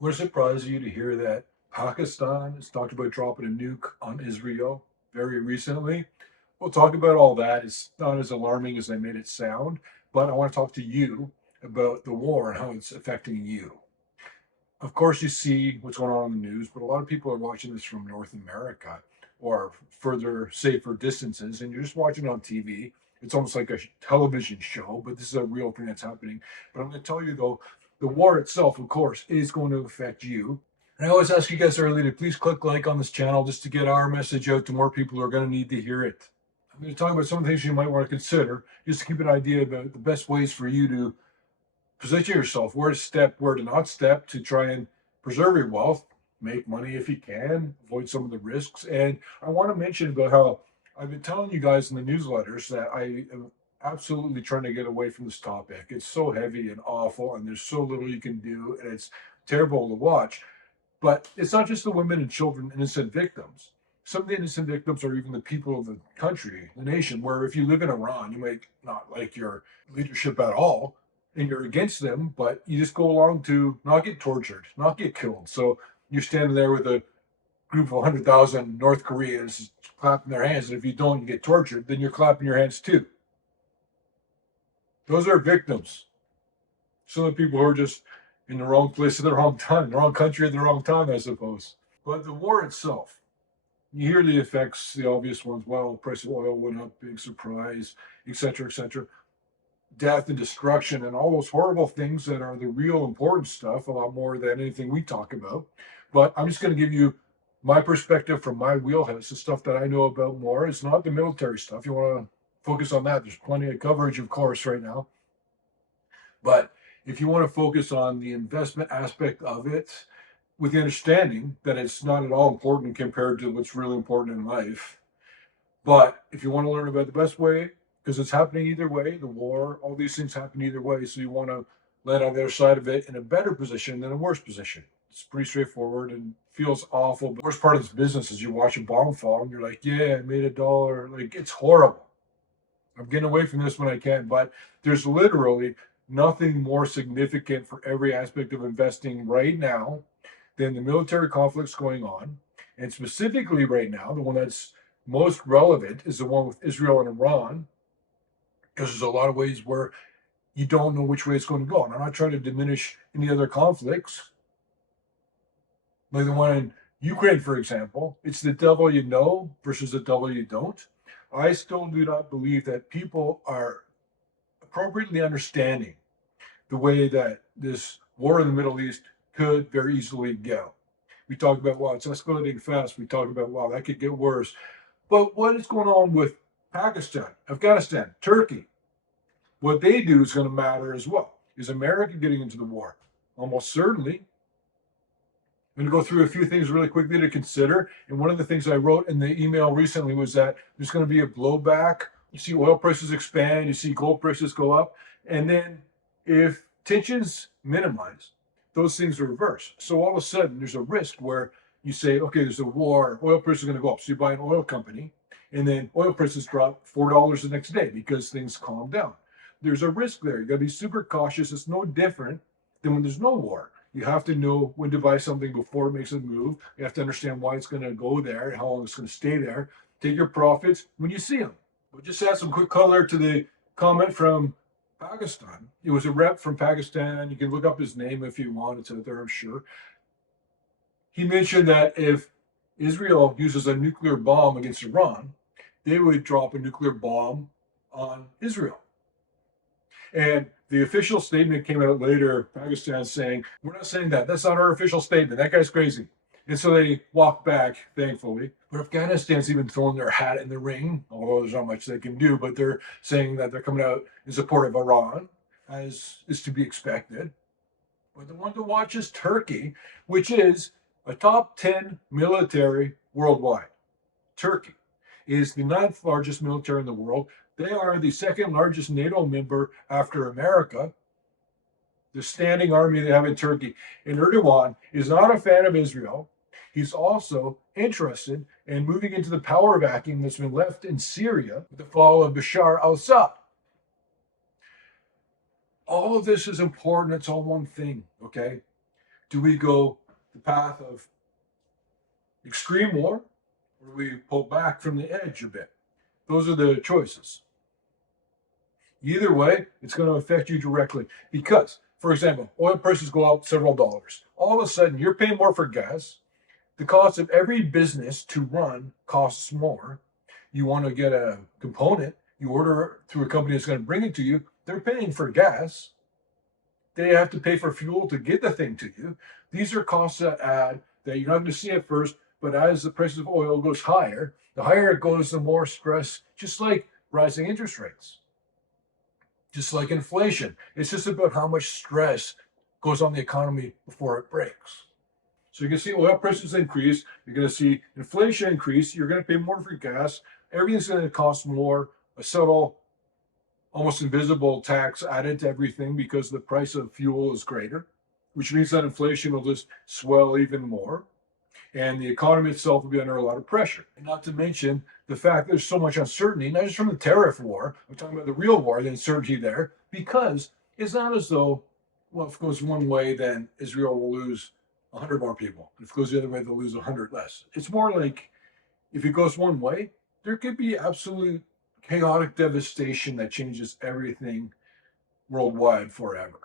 Would it surprise you to hear that Pakistan has talked about dropping a nuke on Israel very recently? We'll talk about all that. It's not as alarming as I made it sound, but I want to talk to you about the war and how it's affecting you. Of course, you see what's going on in the news, but a lot of people are watching this from North America or further, safer distances, and you're just watching it on TV. It's almost like a television show, but this is a real thing that's happening. But I'm going to tell you, though, the war itself, of course, is going to affect you. And I always ask you guys early to please click like on this channel just to get our message out to more people who are going to need to hear it. I'm going to talk about some of the things you might want to consider just to keep an idea about the best ways for you to position yourself, where to step, where to not step to try and preserve your wealth, make money if you can, avoid some of the risks. And I want to mention about how I've been telling you guys in the newsletters that I am absolutely trying to get away from this topic. It's so heavy and awful, and there's so little you can do, and it's terrible to watch. But it's not just the women and children, innocent victims. Some of the innocent victims are even the people of the country, the nation, where if you live in Iran, you might not like your leadership at all, and you're against them, but you just go along to not get tortured, not get killed. So you're standing there with a group of 100,000 North Koreans clapping their hands, and if you don't, you get tortured, then you're clapping your hands too. Those are victims. Some of the people who are just in the wrong place at the wrong time, the wrong country at the wrong time, I suppose. But the war itself, you hear the effects, the obvious ones. Well, the price of oil went up, big surprise, etc., etc. Death and destruction and all those horrible things that are the real important stuff, a lot more than anything we talk about. But I'm just going to give you my perspective from my wheelhouse, the stuff that I know about more. It's not the military stuff. You want to focus on that. There's plenty of coverage, of course, right now. But if you want to focus on the investment aspect of it, with the understanding that it's not at all important compared to what's really important in life. But if you want to learn about the best way, because it's happening either way, the war, all these things happen either way. So you want to land on the other side of it in a better position than a worse position. It's pretty straightforward and feels awful. But the worst part of this business is you watch a bomb fall and you're like, yeah, I made $1. Like, it's horrible. I'm getting away from this when I can, but there's literally nothing more significant for every aspect of investing right now than the military conflicts going on. And specifically right now, the one that's most relevant is the one with Israel and Iran, because there's a lot of ways where you don't know which way it's going to go. And I'm not trying to diminish any other conflicts, like the one in Ukraine, for example. It's the devil you know versus the devil you don't. I still do not believe that people are appropriately understanding the way that this war in the Middle East could very easily go. We talk about, wow, it's escalating fast. We talk about, wow, that could get worse. But what is going on with Pakistan, Afghanistan, Turkey? What they do is going to matter as well. Is America getting into the war? Almost certainly. I'm going to go through a few things really quickly to consider. And one of the things I wrote in the email recently was that there's going to be a blowback. You see oil prices expand, you see gold prices go up. And then if tensions minimize, those things reverse. So all of a sudden, there's a risk where you say, okay, there's a war, oil prices are going to go up. So you buy an oil company, and then oil prices drop $4 the next day because things calm down. There's a risk there. You got to be super cautious. It's no different than when there's no war. You have to know when to buy something before it makes a move. You have to understand why it's going to go there, how long it's going to stay there. Take your profits when you see them. We'll just add some quick color to the comment from Pakistan. It was a rep from Pakistan. You can look up his name if you want. It's out there, I'm sure. He mentioned that if Israel uses a nuclear bomb against Iran, they would drop a nuclear bomb on Israel. And the official statement came out later, Pakistan saying, we're not saying that. That's not our official statement. That guy's crazy. And so they walked back, thankfully. But Afghanistan's even throwing their hat in the ring, although there's not much they can do. But they're saying that they're coming out in support of Iran, as is to be expected. But the one to watch is Turkey, which is a top 10 military worldwide. Turkey is the ninth largest military in the world. They are the second largest NATO member after America. The standing army they have in Turkey. And Erdogan is not a fan of Israel. He's also interested in moving into the power vacuum that's been left in Syria with the fall of Bashar al-Assad. All of this is important. It's all one thing, okay? Do we go the path of extreme war, or do we pull back from the edge a bit? Those are the choices. Either way, it's going to affect you directly because, for example, oil prices go up several dollars. All of a sudden, you're paying more for gas. The cost of every business to run costs more. You want to get a component, you order through a company that's going to bring it to you. They're paying for gas. They have to pay for fuel to get the thing to you. These are costs that add that you're not going to see at first, but as the price of oil goes higher, the higher it goes, the more stress, just like rising interest rates, just like inflation. It's just about how much stress goes on the economy before it breaks. So you can see oil prices increase, you're going to see inflation increase, you're going to pay more for gas, everything's going to cost more, a subtle, almost invisible tax added to everything because the price of fuel is greater, which means that inflation will just swell even more. And the economy itself will be under a lot of pressure. And not to mention the fact that there's so much uncertainty, not just from the tariff war, I'm talking about the real war, the uncertainty there, because it's not as though, well, if it goes one way, then Israel will lose 100 more people. If it goes the other way, they'll lose 100 less. It's more like if it goes one way, there could be absolute chaotic devastation that changes everything worldwide forever.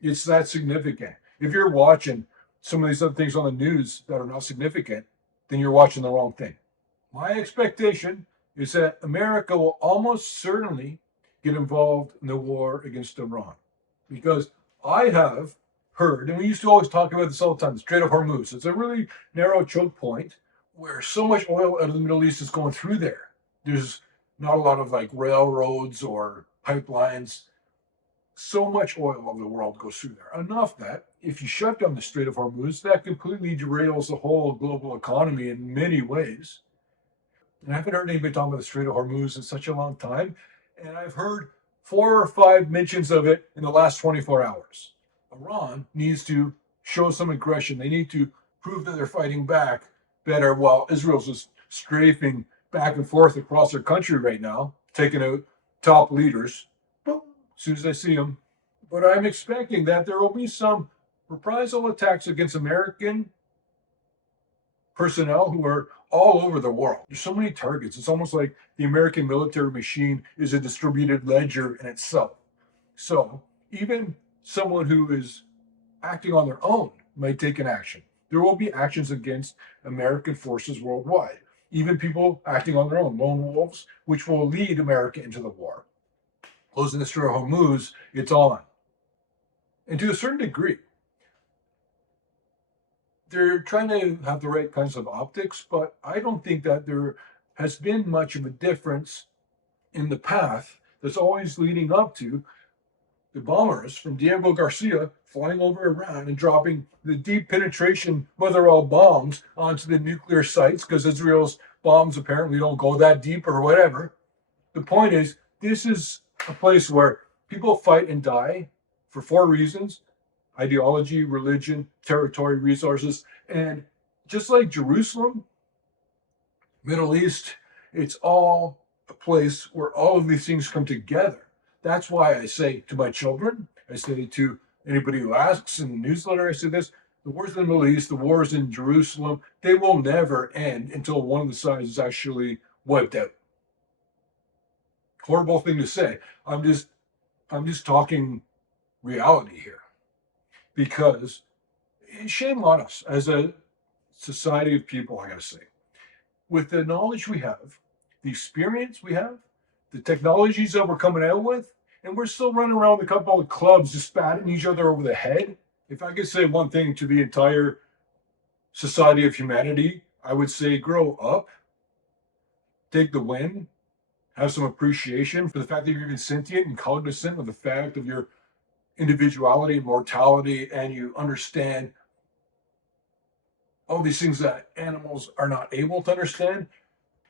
It's that significant. If you're watching some of these other things on the news that are not significant, then you're watching the wrong thing. My expectation is that America will almost certainly get involved in the war against Iran because I have heard, and we used to always talk about this all the time, the Strait of Hormuz. It's a really narrow choke point where so much oil out of the Middle East is going through there. There's not a lot of like railroads or pipelines. So much oil of the world goes through there. Enough that if you shut down the Strait of Hormuz, that completely derails the whole global economy in many ways. And I haven't heard anybody talk about the Strait of Hormuz in such a long time. And I've heard 4 or 5 mentions of it in the last 24 hours. Iran needs to show some aggression. They need to prove that they're fighting back better while Israel's just strafing back and forth across their country right now, taking out top leaders. Boom, as soon as I see them. But I'm expecting that there will be some reprisal attacks against American personnel who are all over the world. There's so many targets. It's almost like the American military machine is a distributed ledger in itself. So even someone who is acting on their own might take an action. There will be actions against American forces worldwide. Even people acting on their own, lone wolves, which will lead America into the war. Closing the Strait of Hormuz, it's on. And to a certain degree, they're trying to have the right kinds of optics, but I don't think that there has been much of a difference in the path that's always leading up to the bombers from Diego Garcia flying over Iran and dropping the deep penetration mother all bombs onto the nuclear sites because Israel's bombs apparently don't go that deep or whatever. The point is, this is a place where people fight and die for 4 reasons: ideology, religion, territory, resources. And just like Jerusalem, Middle East, it's all a place where all of these things come together. That's why I say to my children, I say to anybody who asks in the newsletter, I say this: the wars in the Middle East, the wars in Jerusalem, they will never end until one of the sides is actually wiped out. Horrible thing to say. I'm just talking reality here. Because shame on us as a society of people, I gotta say. With the knowledge we have, the experience we have, the technologies that we're coming out with, and we're still running around with a couple of clubs just batting each other over the head. If I could say one thing to the entire society of humanity, I would say grow up, take the win, have some appreciation for the fact that you're even sentient and cognizant of the fact of your individuality and mortality, and you understand all these things that animals are not able to understand.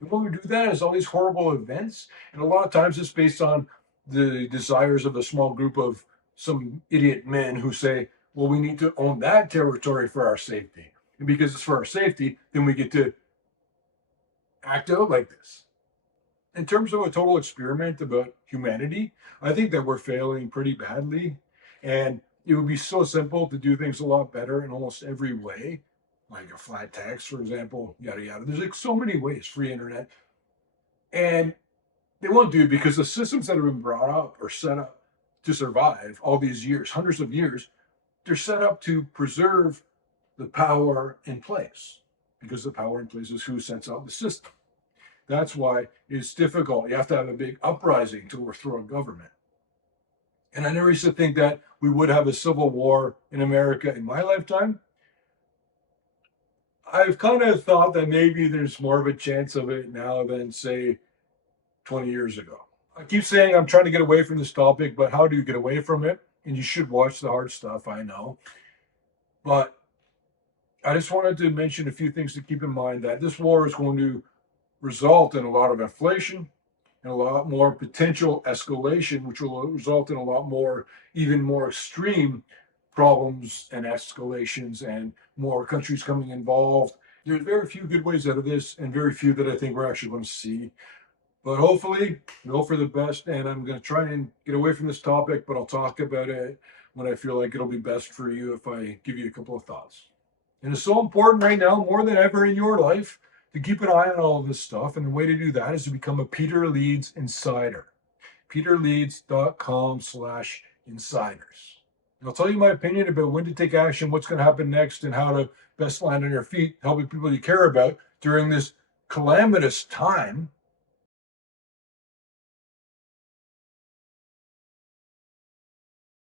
And when we do that, is all these horrible events, and a lot of times it's based on the desires of a small group of some idiot men who say, well, we need to own that territory for our safety. And because it's for our safety, then we get to act out like this. In terms of a total experiment about humanity, I think that we're failing pretty badly. And it would be so simple to do things a lot better in almost every way, like a flat tax, for example, yada yada. There's like so many ways, free internet, and they won't do it because the systems that have been brought up or set up to survive all these years, hundreds of years, they're set up to preserve the power in place because the power in place is who sets out the system. That's why it's difficult. You have to have a big uprising to overthrow a government. And I never used to think that we would have a civil war in America in my lifetime. I've kind of thought that maybe there's more of a chance of it now than, say, 20 years ago. I keep saying I'm trying to get away from this topic, but how do you get away from it? And you should watch the hard stuff, I know. But I just wanted to mention a few things to keep in mind that this war is going to result in a lot of inflation and a lot more potential escalation, which will result in a lot more, even more extreme problems and escalations and more countries coming involved. There's very few good ways out of this and very few that I think we're actually going to see. But hopefully, we hope for the best. And I'm going to try and get away from this topic, but I'll talk about it when I feel like it'll be best for you if I give you a couple of thoughts. And it's so important right now, more than ever in your life, to keep an eye on all of this stuff. And the way to do that is to become a Peter Leeds insider. peterleeds.com/insiders. And I'll tell you my opinion about when to take action, what's going to happen next, and how to best land on your feet, helping people you care about during this calamitous time